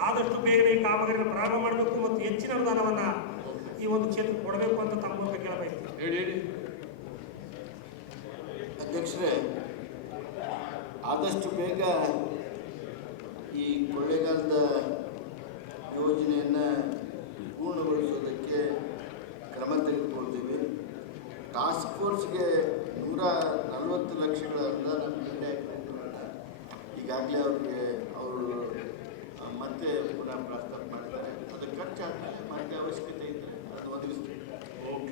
ಆದಷ್ಟು ಬೇಗನೆ ಈ ಕಾಮಗಾರಿಯನ್ನು ಪ್ರಾರಂಭ ಮಾಡಬೇಕು ಮತ್ತು ಹೆಚ್ಚಿನ ಅನುದಾನವನ್ನು ಈ ಒಂದು ಕ್ಷೇತ್ರಕ್ಕೆ ಕೊಡಬೇಕು ಅಂತ ತಮ್ಮ ಮೂಲಕ ಕೇಳಬಯಸ್ತೀನಿ ಹೇಳಿ ಅಧ್ಯಕ್ಷರೇ ಆದಷ್ಟು ಬೇಗ ಈ ಕೊಳ್ಳೇಗಾಲದ ಯೋಜನೆಯನ್ನು ಪೂರ್ಣಗೊಳಿಸೋದಕ್ಕೆ ಕ್ರಮ ತೆಗೆದುಕೊಳ್ತೀವಿ. ಟಾಸ್ಕ್ ಫೋರ್ಸ್ಗೆ ನೂರ ನಲವತ್ತು ಲಕ್ಷಗಳ ಅನುದಾನ ಈಗಾಗಲೇ ಅವ್ರಿಗೆ ಮತ್ತೆ ಪುನಃ ಪ್ರಸ್ತಾಪ ಮಾಡ್ತಾರೆ ಅದು ಖರ್ಚಾದ್ಮೇಲೆ ಮತ್ತೆ ಅವಶ್ಯಕತೆ ಇದ್ದರೆ ಅದು ಒದಗಿಸ್ತೀವಿ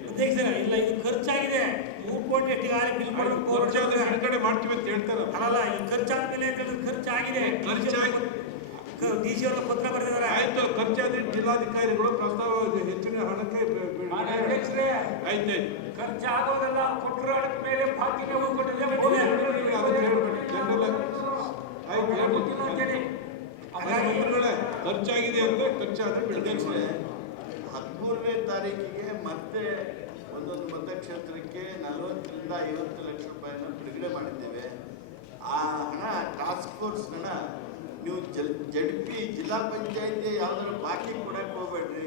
ಅಧ್ಯಕ್ಷ ಇಲ್ಲ ಇದು ಖರ್ಚಾಗಿದೆ. ಮೂರು ಕೋಟಿ ಈಗಾಗಲೇ ಬಿಲ್ ಮಾಡಬೇಕು ಬಿಡುಗಡೆ ಮಾಡ್ತೀವಿ ಅಂತ ಹೇಳ್ತಾರೆ. ಅಲ್ಲ ಈ ಖರ್ಚಾದ ಮೇಲೆ ಅಂತ ಹೇಳಿದ್ರೆ ಖರ್ಚಾಗಿದೆ. ಖರ್ಚಾಗಿ- ಡಿ ಸಿ ಅವರು ಪತ್ರ ಬರೆದಿದ್ದಾರೆ. ಆಯ್ತು ಖರ್ಚಾದ್ರೆ ಜಿಲ್ಲಾಧಿಕಾರಿಗಳು ಪ್ರಸ್ತಾವ ಹೆಚ್ಚಿನ ಹಣಕ್ಕೆ ಆಯ್ತು ಖರ್ಚಾಗೋದೆಲ್ಲ ಕೊಟ್ಟರು ಹಣದ ಮೇಲೆ ಬಾಕಿ ನಾವು ಕೊಟ್ಟಿದ್ದೇವೆ ಅದಕ್ಕೆ ಹೇಳ್ಬೇಡಿ ಜನರಲ್ ಆಯ್ತು. ಖರ್ಚಾಗಿದೆ ಅಂದ್ರೆ ಖರ್ಚಾದ್ರೆ ಮಾಡಿ. ಹದಿಮೂರನೇ ತಾರೀಕಿಗೆ ಮತ್ತೆ ಒಂದೊಂದು ಮತಕ್ಷೇತ್ರಕ್ಕೆ ನಲವತ್ತರಿಂದ ಐವತ್ತು ಲಕ್ಷ ರೂಪಾಯಿನ ಬಿಡುಗಡೆ ಮಾಡಿದ್ದೇವೆ ಆ ಹಣ ಟಾಸ್ಕ್ ಫೋರ್ಸ್ ಹಣ ನೀವು ಜಲ್ ಜಡ್ ಪಿ ಜಿಲ್ಲಾ ಪಂಚಾಯತಿ ಯಾವ್ದಾದ್ರು ಬಾಕಿ ಕೊಡಕ್ಕೆ ಹೋಗ್ಬೇಡ್ರಿ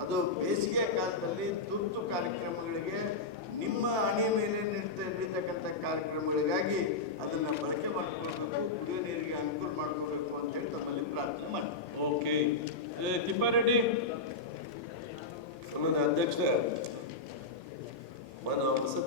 ಅದು ಬೇಸಿಗೆ ಕಾಲದಲ್ಲಿ ತುರ್ತು ಕಾರ್ಯಕ್ರಮಗಳಿಗೆ ನಿಮ್ಮ ಹಣೆ ಮೇಲೆ ನಿಡ್ತ ನಡೀತಕ್ಕಂಥ ಕಾರ್ಯಕ್ರಮಗಳಿಗಾಗಿ ಅದನ್ನು ತಮ್ಮಲ್ಲಿ ಪ್ರಾರ್ಥನೆ ಮಾಡ್ತೀನಿ ಓಕೆ ಏ, ತಿಪ್ಪಾರೆಡ್ಡಿ ಸನ್ಮಾನ್ಯ ಅಧ್ಯಕ್ಷರೇ ಮಾನ್ಯ ವಸತಿ